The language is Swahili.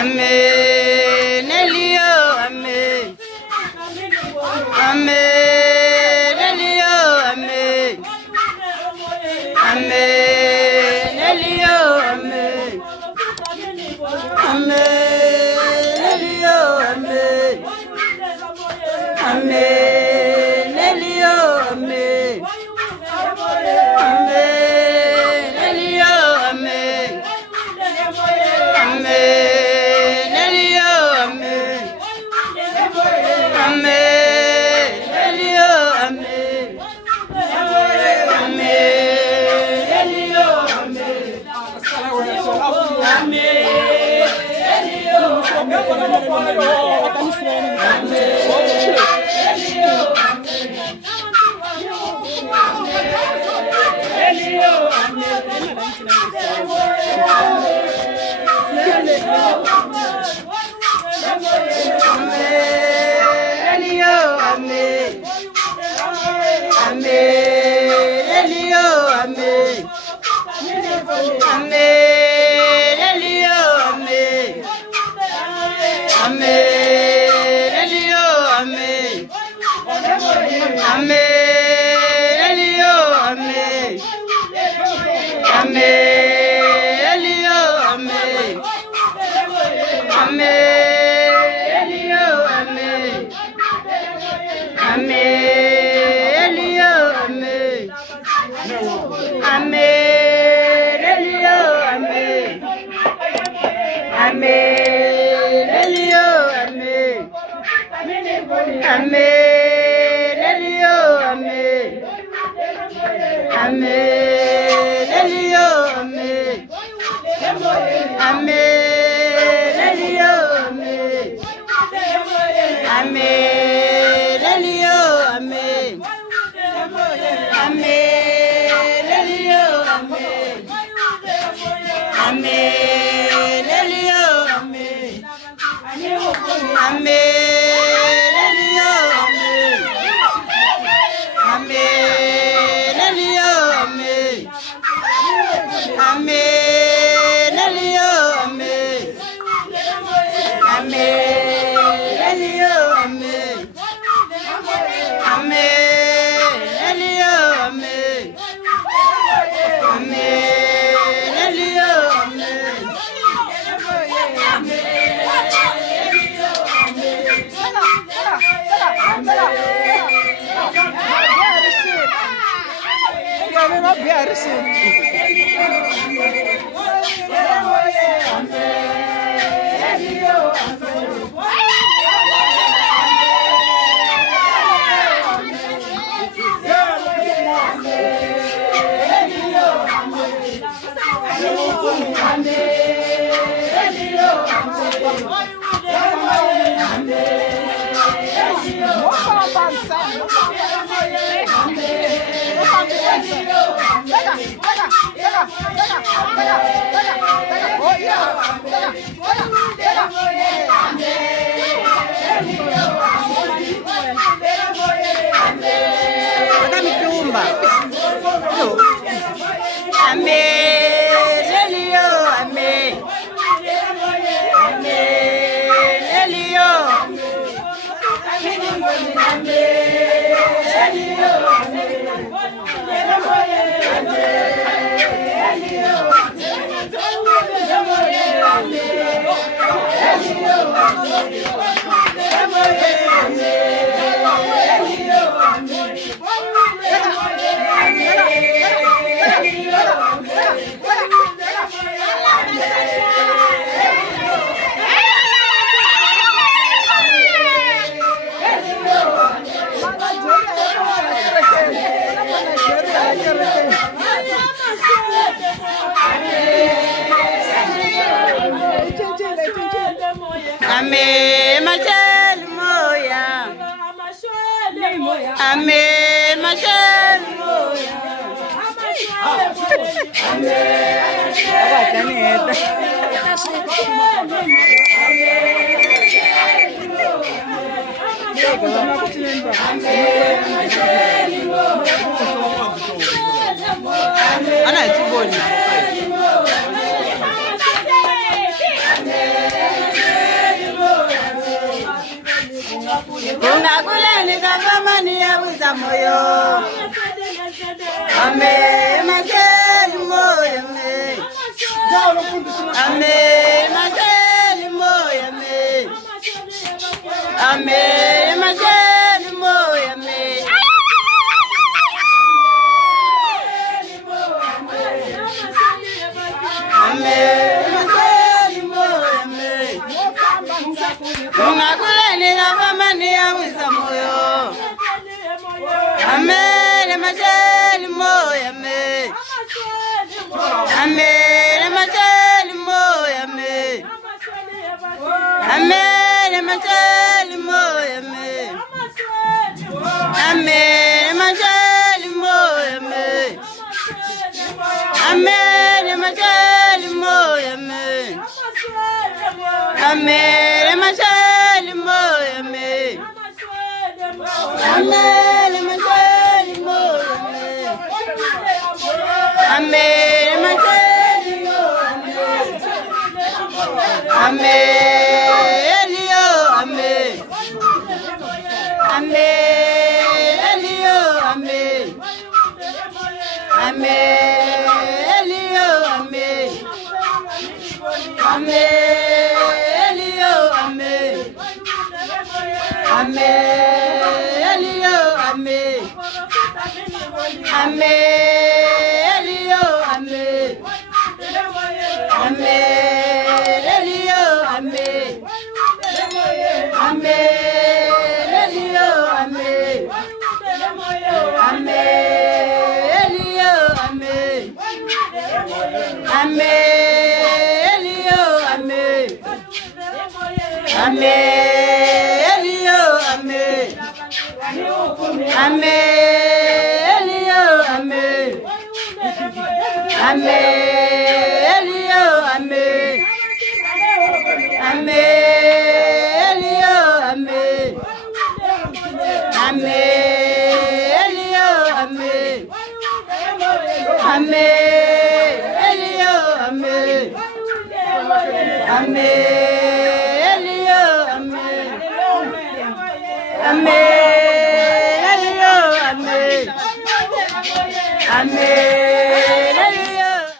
Amen, Elio, amen. Amen, Elio, amen. Amen, Elio, amen. Amen, Elio, amen. Amen, Elio, amen. Amen, Elio, amen. Amen, Elio, amen. Amen, Elio, amen. Amen, Elio, amen. Amen, Machel Moya. Amen, Machel Moya. Ana chiboni. Unakula nikavamani ya wiza moyo. Ame majeli moyo me. Ame majeli moyo me. Ame majeli moyo me. Unakula nikavamani ya wiza moyo. Ame majeli moyo me. Ame majeli moyo me. Ame majeli moyo me. Ame majeli moyo me. Ame majeli moyo me. Ame majeli moyo me. Ame majeli moyo me. Ame majeli moyo me. Ame elio ame. Ame elio ame. Ame elio ame. Ame elio ame. Ame elio ame. Ame elio ame. Ame elio ame. Ame elio ame. Ame elio ame. Ame elio ame. Ame elio ame. Ame elio ame. Ame